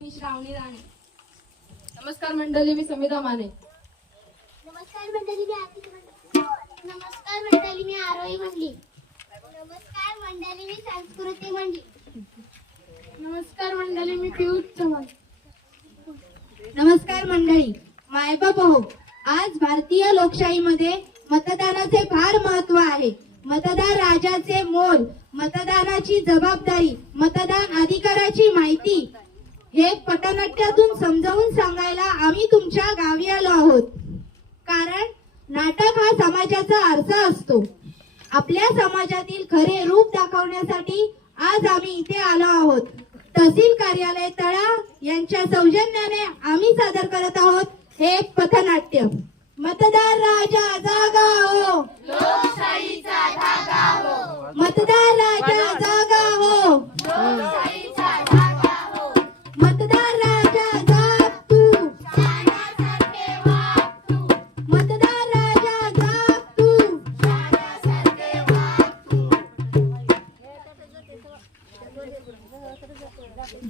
मी श्रावणी राणे. नमस्कार मंडळी मी समिता माने. नमस्कार मंडळी मी आरती मंडळी नमस्कार मंडळी मी आरोही म्हणली. नमस्कार मंडळी मी संस्कृती म्हणली. नमस्कार मंडळी मी पियुष चव्हाण नमस्कार मंडळी मायबाप हो आज भारतीय लोकशाहीमध्ये मतदानाचे फार महत्त्व आहे. मतदार राजाचे मोल मतदानाची जबाबदारी मतदान अधिकाराची माहिती हे पटनाट्यातून समजावून सांगायला आम्ही तुमच्या गावी आलो आहोत. कारण नाटक हा समाजाचा आरसा असतो. आपल्या समाजातील खरे रूप दाखवण्यासाठी आज आम्ही इथे आलो आहोत. तहसील कार्यालय तळा यांच्या सौजन्याने आम्ही सादर करत आहोत हे पथनाट्य. मतदार राजा जागा हो. मतदार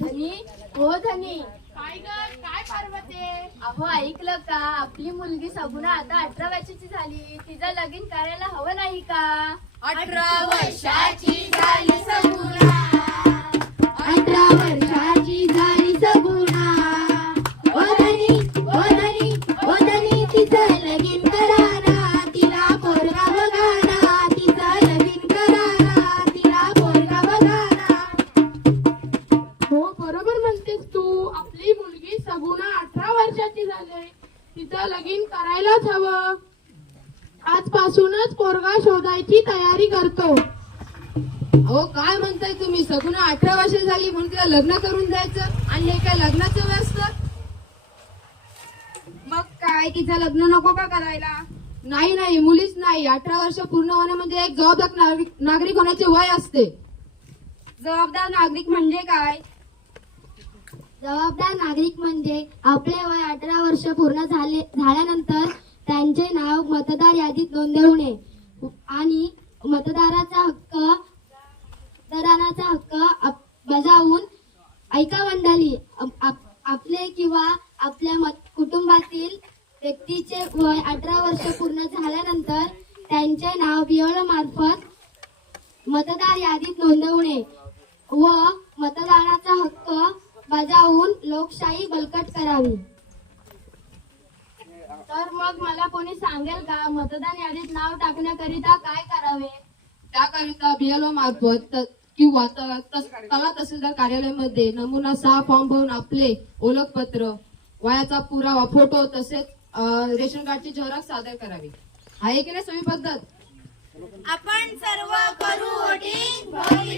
धनी हो धनी. काय ग काय पार्वते? अहो ऐकलं का? आपली मुलगी सगुणा आता अठरा वर्षाची झाली. तिचं लगीन करायला हवं नाही का? अठरा वर्षाची मध्ये तिचं लगीन करायलाच हवं. आजपासूनच पोरगा शोधायची तयारी करतो. अहो काय म्हणताय तुम्ही? सगुण अठरा वर्ष झाली म्हणून तिला लग्न करून जायचं आणि हे काय लग्नाचं व्यस्त? मग काय? तिचं लग्न नको का करायला? नाही नाही मुलीच नाही. अठरा वर्ष पूर्ण होणे म्हणजे एक जबाबदार नागरिक नागरिक होण्याचे वय असते. जबाबदार नागरिक म्हणजे काय? जबाबदार नागरिक म्हणजे आपले वय अठरा वर्ष पूर्ण झाले झाल्यानंतर त्यांचे नाव मतदार यादीत नोंदवणे. आणि मतदाराचा हक्क मतदानाचा हक्क बजावून ऐका मंडळी आप- आपले किंवा आपल्या मत- कुटुंबातील व्यक्तीचे वय अठरा वर्ष पूर्ण झाल्यानंतर त्यांचे नाव बिओ मार्फत मतदार यादीत नोंदवणे व लोकशाही बळकट करावी. तर मग मला कोणी सांगेल का? मतदान यादीत नाव टाकण्याकरिता काय करावे? त्याकरिता बीएलओ मार्फत किंवा तला तहसीलदार कार्यालयामध्ये नमुना सहा फॉर्म भरून आपले ओळखपत्र वयाचा पुरावा फोटो तसेच रेशन कार्डची झेरॉक्स सादर करावी. आहे की नाही सोयी पद्धत? आपण सर्व करू